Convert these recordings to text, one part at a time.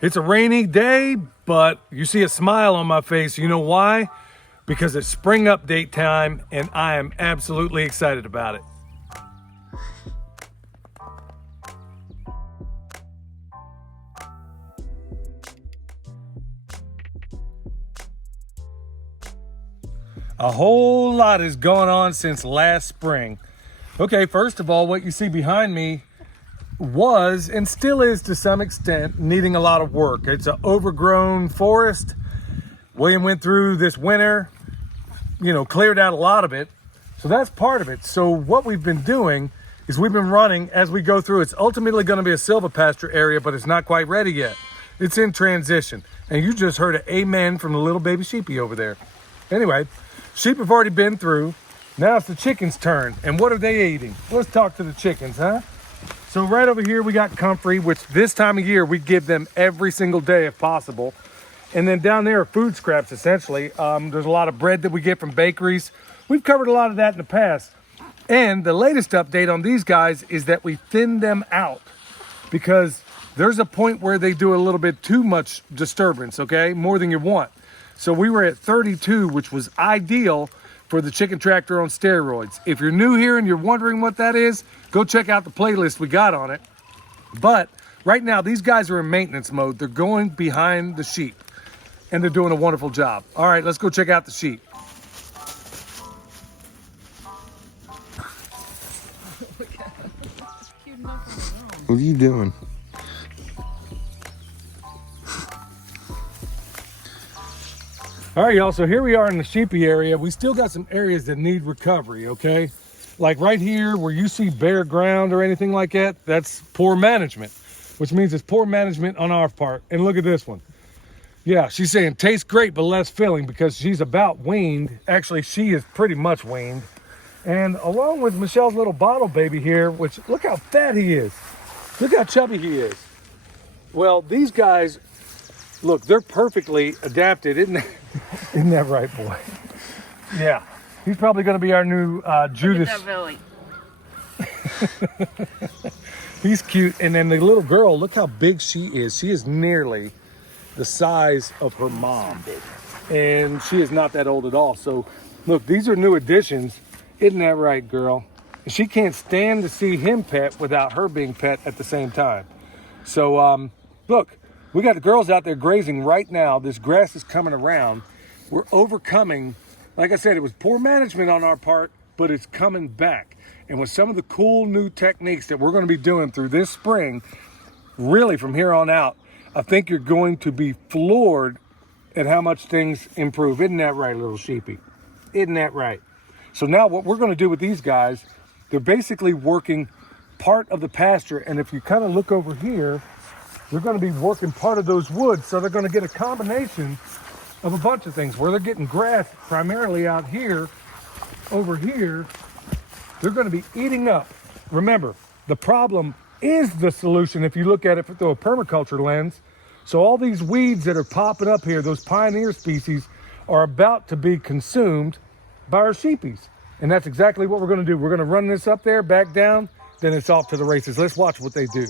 It's a rainy day, but you see a smile on my face. You know why? Because it's spring update time and I am absolutely excited about it. A whole lot is going on since last spring. Okay, first of all, what you see behind me was and still is to some extent needing a lot of work. It's an overgrown forest. William went through this winter, cleared out a lot of it. So that's part of it. So what we've been doing is we've been running as we go through. It's ultimately going to be a silver pasture area, but it's not quite ready yet. It's in transition. And you just heard an amen from the little baby sheepy over there. Anyway, sheep have already been through. Now it's the chickens' turn. And what are they eating? Let's talk to the chickens, huh? So right over here, we got comfrey, which this time of year, we give them every single day if possible. And then down there are food scraps, essentially. There's a lot of bread that we get from bakeries. We've covered a lot of that in the past. And the latest update on these guys is that we thin them out because there's a point where they do a little bit too much disturbance, okay? More than you want. So we were at 32, which was ideal for the chicken tractor on steroids. If you're new here and you're wondering what that is, go check out the playlist we got on it. But right now, these guys are in maintenance mode. They're going behind the sheep and they're doing a wonderful job. All right, let's go check out the sheep. What are you doing? All right, y'all, so here we are in the sheepy area. We still got some areas that need recovery, okay? Like right here where you see bare ground or anything like that, that's poor management, which means it's poor management on our part. And look at this one. Yeah, she's saying tastes great, but less filling because she's about weaned. Actually, she is pretty much weaned. And along with Michelle's little bottle baby here, which look how fat he is. Look how chubby he is. Well, these guys, look, they're perfectly adapted, isn't that right, boy? Yeah, he's probably going to be our new Judas. Look at that belly. He's cute. And then the little girl, look how big she is. She is nearly the size of her mom. And she is not that old at all. So, look, these are new additions. Isn't that right, girl? And she can't stand to see him pet without her being pet at the same time. So, look. We got the girls out there grazing right now. This grass is coming around. We're overcoming, like I said, it was poor management on our part, but it's coming back. And with some of the cool new techniques that we're going to be doing through this spring, really from here on out, I think you're going to be floored at how much things improve. Isn't that right, little sheepy? Isn't that right? So now what we're going to do with these guys, they're basically working part of the pasture. And if you kind of look over here, they're going to be working part of those woods, so they're going to get a combination of a bunch of things. Where they're getting grass primarily out here, over here, they're going to be eating up. Remember, the problem is the solution if you look at it through a permaculture lens. So all these weeds that are popping up here, those pioneer species, are about to be consumed by our sheepies. And that's exactly what we're going to do. We're going to run this up there, back down, then it's off to the races. Let's watch what they do.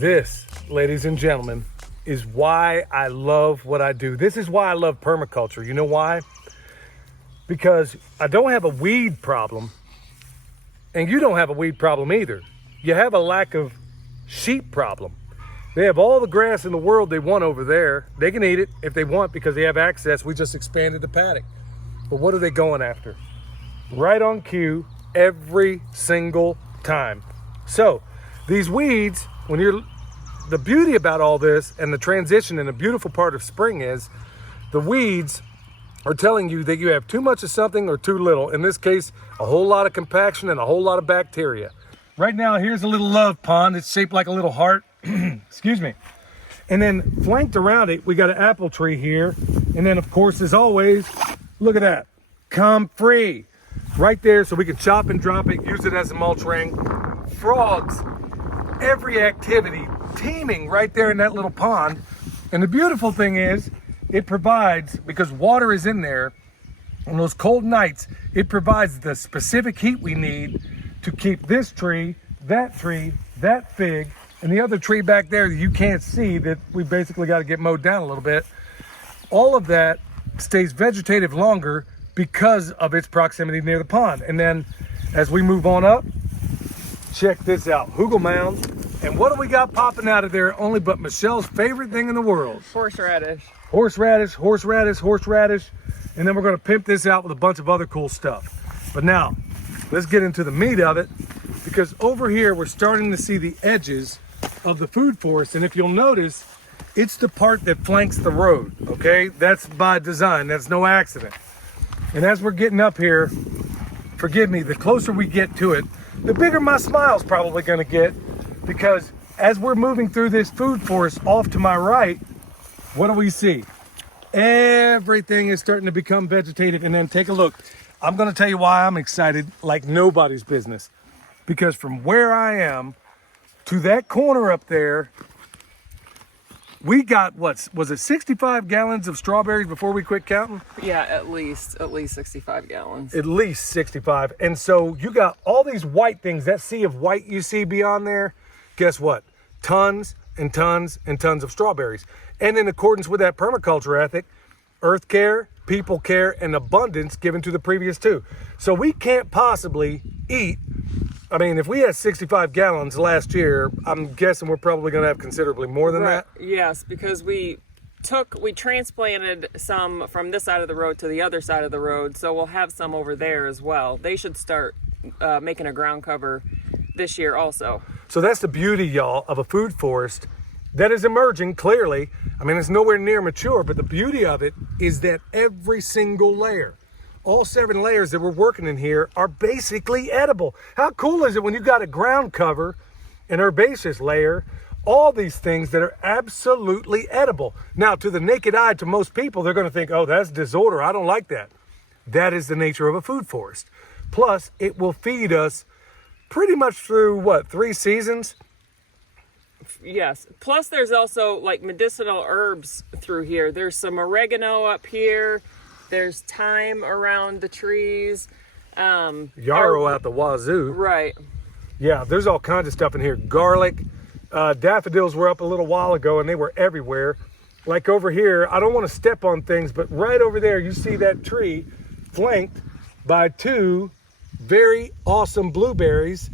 This, ladies and gentlemen, is why I love what I do. This is why I love permaculture. You know why? Because I don't have a weed problem, and you don't have a weed problem either. You have a lack of sheep problem. They have all the grass in the world they want over there. They can eat it if they want because they have access. We just expanded the paddock. But what are they going after? Right on cue every single time. So these weeds, the beauty about all this and the transition and the beautiful part of spring is the weeds are telling you that you have too much of something or too little. In this case, a whole lot of compaction and a whole lot of bacteria. Right now, here's a little love pond. It's shaped like a little heart. Excuse me. And then flanked around it, we got an apple tree here. And then of course, as always, look at that, comfrey right there, so we can chop and drop it, use it as a mulch ring. Frogs, every activity teeming right there in that little pond. And the beautiful thing is, it provides, because water is in there, on those cold nights, it provides the specific heat we need to keep this tree, that fig, and the other tree back there that you can't see that we basically got to get mowed down a little bit. All of that stays vegetative longer because of its proximity near the pond. And then as we move on up, check this out, hugel mounds. And what do we got popping out of there? Only but Michelle's favorite thing in the world. Horseradish. Horseradish, horseradish, horseradish. And then we're gonna pimp this out with a bunch of other cool stuff. But now, let's get into the meat of it, because over here, we're starting to see the edges of the food forest. And if you'll notice, it's the part that flanks the road, okay? That's by design, that's no accident. And as we're getting up here, forgive me, the closer we get to it, the bigger my smile's probably gonna get, because as we're moving through this food forest off to my right, what do we see? Everything is starting to become vegetative. And then take a look. I'm gonna tell you why I'm excited like nobody's business. Because from where I am to that corner up there, we got, what, was it 65 gallons of strawberries before we quit counting? Yeah, at least 65 gallons. At least 65. And so you got all these white things, that sea of white you see beyond there, guess what? Tons and tons and tons of strawberries. And in accordance with that permaculture ethic, earth care, people care, and abundance given to the previous two. So we can't possibly eat, I mean, if we had 65 gallons last year, I'm guessing we're probably gonna have considerably more than that. Yes, because we transplanted some from this side of the road to the other side of the road, so we'll have some over there as well. They should start making a ground cover this year also. So that's the beauty, y'all, of a food forest that is emerging clearly. I mean, it's nowhere near mature, but the beauty of it is that every single layer, all 7 layers that we're working in here, are basically edible. How cool is it when you got a ground cover, an herbaceous layer, all these things that are absolutely edible? Now, to the naked eye, to most people, they're gonna think, oh, that's disorder, I don't like that. That is the nature of a food forest. Plus, it will feed us pretty much through, what, 3 seasons? Yes. Plus, there's also like medicinal herbs through here. There's some oregano up here. There's thyme around the trees. Yarrow out the wazoo. Right. Yeah, there's all kinds of stuff in here. Garlic. Daffodils were up a little while ago and they were everywhere. Like over here, I don't want to step on things, but right over there, you see that tree flanked by 2 very awesome blueberries.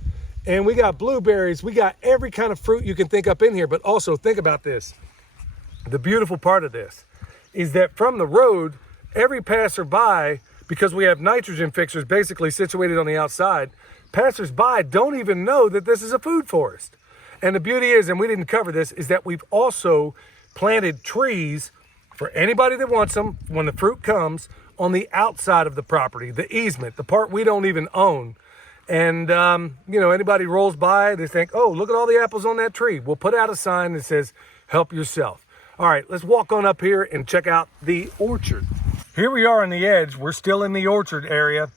And we got blueberries, we got every kind of fruit you can think up in here. But also think about this. The beautiful part of this is that from the road, every passerby, because we have nitrogen fixers basically situated on the outside, passersby don't even know that this is a food forest. And the beauty is, and we didn't cover this, is that we've also planted trees for anybody that wants them when the fruit comes on the outside of the property, the easement, the part we don't even own. And, you know, anybody rolls by, they think, oh, look at all the apples on that tree. We'll put out a sign that says, help yourself. All right, let's walk on up here and check out the orchard. Here we are on the edge. We're still in the orchard area.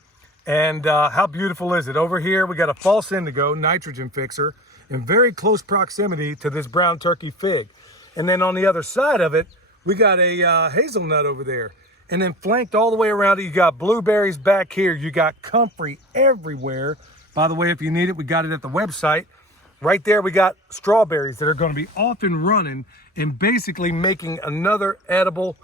And how beautiful is it? Over here, we got a false indigo nitrogen fixer in very close proximity to this brown turkey fig. And then on the other side of it, we got a hazelnut over there. And then flanked all the way around it, you got blueberries back here. You got comfrey everywhere. By the way, if you need it, we got it at the website. Right there, we got strawberries that are going to be off and running and basically making another edible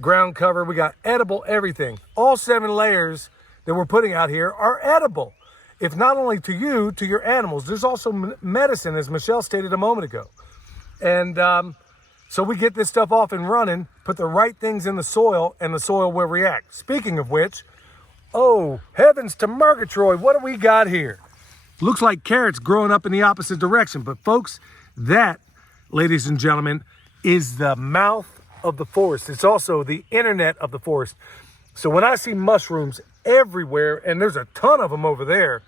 ground cover. We got edible everything. All 7 layers that we're putting out here are edible. If not only to you, to your animals. There's also medicine, as Michelle stated a moment ago. And so we get this stuff off and running, put the right things in the soil, and the soil will react. Speaking of which, oh, heavens to Murgatroyd, what do we got here? Looks like carrots growing up in the opposite direction. But folks, that, ladies and gentlemen, is the mouth of the forest. It's also the internet of the forest. So when I see mushrooms everywhere, and there's a ton of them over there,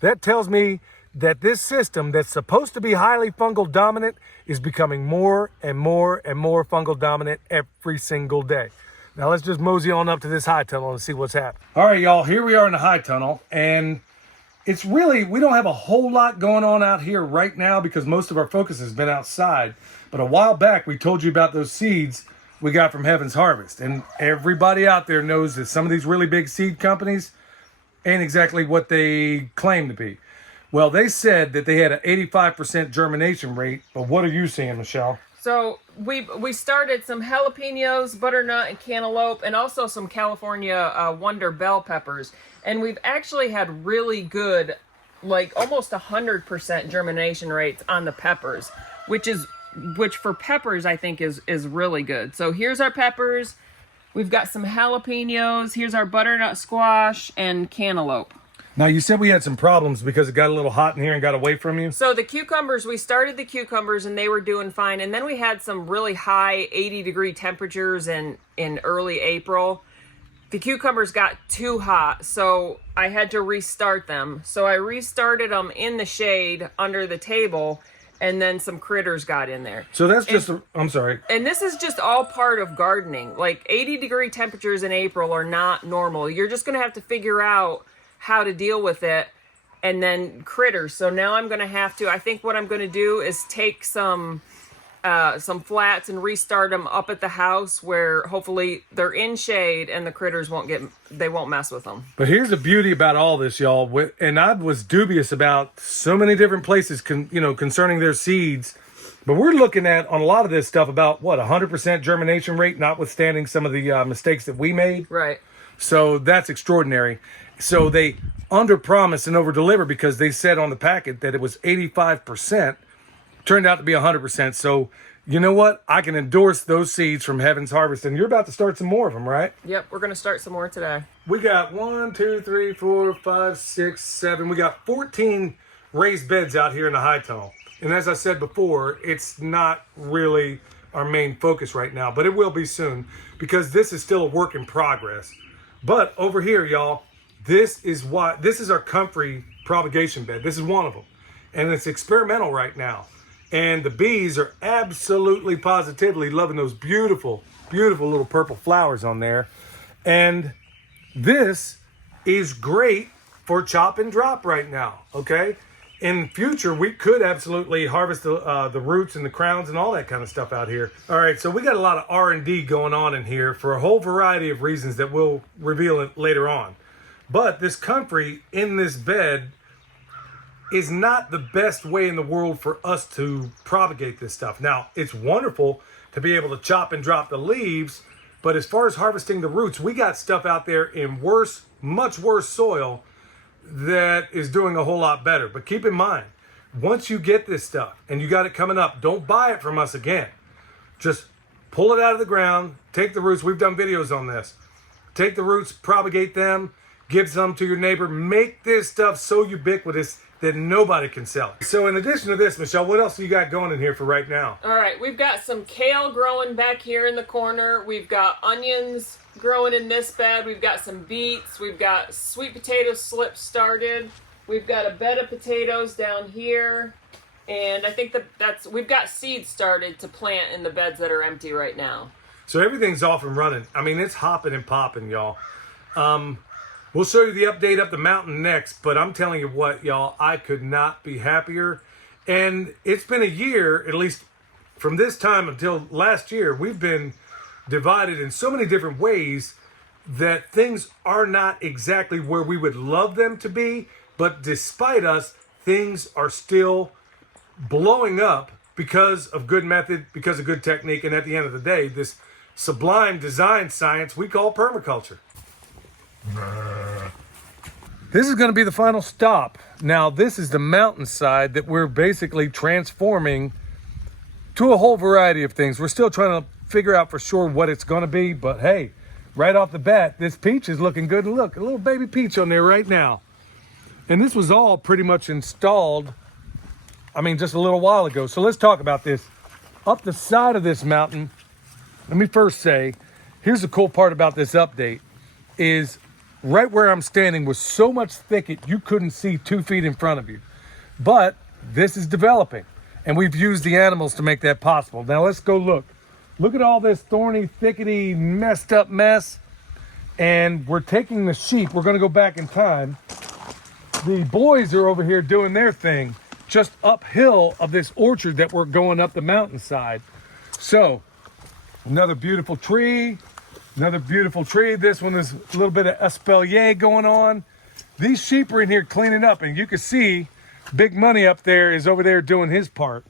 that tells me that this system that's supposed to be highly fungal dominant is becoming more and more and more fungal dominant every single day. Now let's just mosey on up to this high tunnel and see what's happening. All right, y'all, here we are in the high tunnel, and it's really, we don't have a whole lot going on out here right now because most of our focus has been outside. But a while back, we told you about those seeds we got from Heaven's Harvest. And everybody out there knows that some of these really big seed companies ain't exactly what they claim to be. Well, they said that they had an 85% germination rate, but what are you seeing, Michelle? So we started some jalapenos, butternut, and cantaloupe, and also some California Wonder bell peppers. And we've actually had really good, like almost 100% germination rates on the peppers, which for peppers I think is really good. So here's our peppers. We've got some jalapenos. Here's our butternut squash and cantaloupe. Now, you said we had some problems because it got a little hot in here and got away from you. So the cucumbers, we started the cucumbers and they were doing fine. And then we had some really high 80-degree temperatures in early April. The cucumbers got too hot, so I had to restart them. So I restarted them in the shade under the table, and then some critters got in there. So that's just, I'm sorry. And this is just all part of gardening. Like 80-degree temperatures in April are not normal. You're just going to have to figure out how to deal with it, and then critters. So now I'm going to have to, I think what I'm going to do is take some flats and restart them up at the house where hopefully they're in shade and the critters won't mess with them. But here's the beauty about all this, y'all. And I was dubious about so many different places, concerning their seeds. But we're looking at, on a lot of this stuff, about, 100% germination rate, notwithstanding some of the mistakes that we made. Right. So that's extraordinary. So they under-promise and over-deliver because they said on the packet that it was 85%. Turned out to be 100%. So you know what? I can endorse those seeds from Heaven's Harvest. And you're about to start some more of them, right? Yep, we're going to start some more today. We got 1, 2, 3, 4, 5, 6, 7. We got 14 raised beds out here in the high tunnel. And as I said before, it's not really our main focus right now, but it will be soon because this is still a work in progress. But over here, y'all, this is our comfrey propagation bed. This is one of them. And it's experimental right now. And the bees are absolutely positively loving those beautiful, beautiful little purple flowers on there. And this is great for chop and drop right now, okay? In future, we could absolutely harvest the roots and the crowns and all that kind of stuff out here. All right, so we got a lot of R&D going on in here for a whole variety of reasons that we'll reveal later on. But this comfrey in this bed is not the best way in the world for us to propagate this stuff. Now, it's wonderful to be able to chop and drop the leaves, but as far as harvesting the roots, we got stuff out there in much worse soil that is doing a whole lot better. But keep in mind, once you get this stuff and you got it coming up, don't buy it from us again. Just pull it out of the ground, take the roots. We've done videos on this. Take the roots, propagate them, give some to your neighbor. Make this stuff so ubiquitous that nobody can sell it. So in addition to this, Michelle, what else do you got going in here for right now? All right, we've got some kale growing back here in the corner. We've got onions growing in this bed. We've got some beets. We've got sweet potato slips started. We've got a bed of potatoes down here. And I think we've got seeds started to plant in the beds that are empty right now. So everything's off and running. I mean, it's hopping and popping, y'all. We'll show you the update up the mountain next, but I'm telling you what, y'all, I could not be happier. And it's been a year, at least from this time until last year, we've been divided in so many different ways that things are not exactly where we would love them to be, but despite us, things are still blowing up because of good method, because of good technique, and at the end of the day, this sublime design science we call permaculture. This is going to be the final stop. Now, this is the mountainside that we're basically transforming to a whole variety of things. We're still trying to figure out for sure what it's going to be, but hey, right off the bat, this peach is looking good. And look, a little baby peach on there right now. And this was all pretty much installed, just a little while ago. So let's talk about this. Up the side of this mountain, let me first say, here's the cool part about this update, is right where I'm standing was so much thicket you couldn't see 2 feet in front of you. But this is developing, and we've used the animals to make that possible. Now let's go look Look at all this thorny, thickety, messed up mess. And we're taking the sheep. We're going to go back in time. The boys are over here doing their thing just uphill of this orchard that we're going up the mountainside. So, another beautiful tree. Another beautiful tree. This one is a little bit of espalier going on. These sheep are in here cleaning up, and you can see Big Money up there is over there doing his part.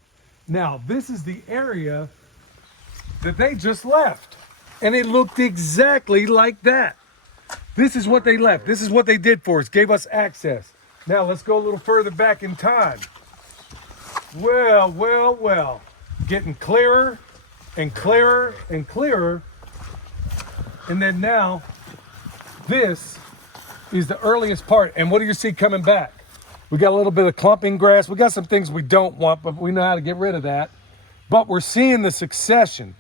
Now, this is the area that they just left, and it looked exactly like that. This is what they left. This is what they did for us, gave us access. Now, let's go a little further back in time. Well, well, well. Getting clearer and clearer and clearer. And then now, this is the earliest part. And what do you see coming back? We got a little bit of clumping grass. We got some things we don't want, but we know how to get rid of that. But we're seeing the succession.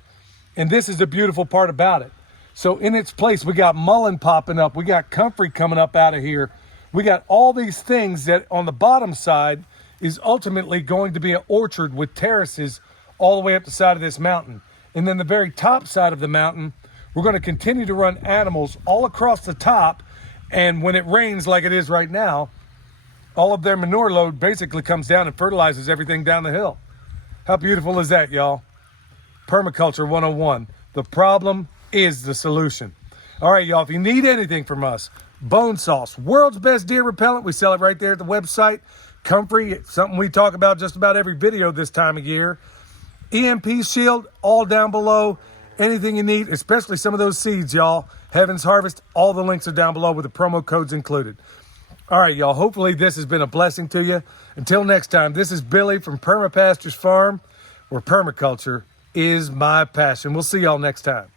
And this is the beautiful part about it. So in its place, we got mullein popping up. We got comfrey coming up out of here. We got all these things that on the bottom side is ultimately going to be an orchard with terraces all the way up the side of this mountain. And then the very top side of the mountain, we're going to continue to run animals all across the top. And when it rains like it is right now, all of their manure load basically comes down and fertilizes everything down the hill. How beautiful is that, y'all? Permaculture 101. The problem is the solution. All right, y'all, if you need anything from us, bone sauce, world's best deer repellent. We sell it right there at the website. Comfrey, something we talk about just about every video this time of year. EMP shield, all down below. Anything you need, especially some of those seeds, y'all. Heaven's Harvest, all the links are down below with the promo codes included. All right, y'all, hopefully this has been a blessing to you. Until next time, this is Billy from Perma Pastures Farm, where permaculture is my passion. We'll see y'all next time.